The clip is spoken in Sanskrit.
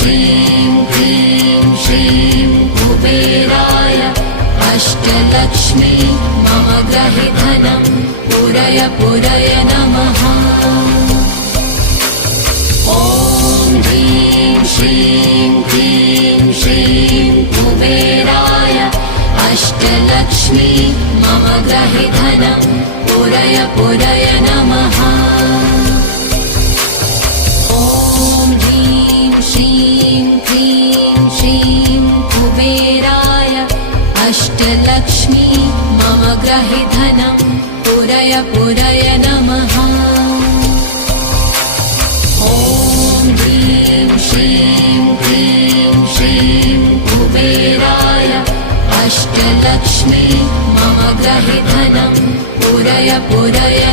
श्रीं क्लीं श्रीं कुबेराय अष्टलक्ष्मी मम गृहे धनं पूरय पूरय नमः। ॐ ह्रीं श्रीं क्लीं श्रीं कुबेराय अष्टलक्ष्मी मम गृहे धनं पूरय पूरय नमः। ॐ ह्रीं श्रीं क्लीं श्रीं कुबेराय अष्टलक्ष्मी मम गृहे धनं पूरय पूरय नमः। ॐ ह्रीं श्रीं क्लीं श्रीं कुबेराय अष्टलक्ष्मी मम गृहे धनं पूरय पूरय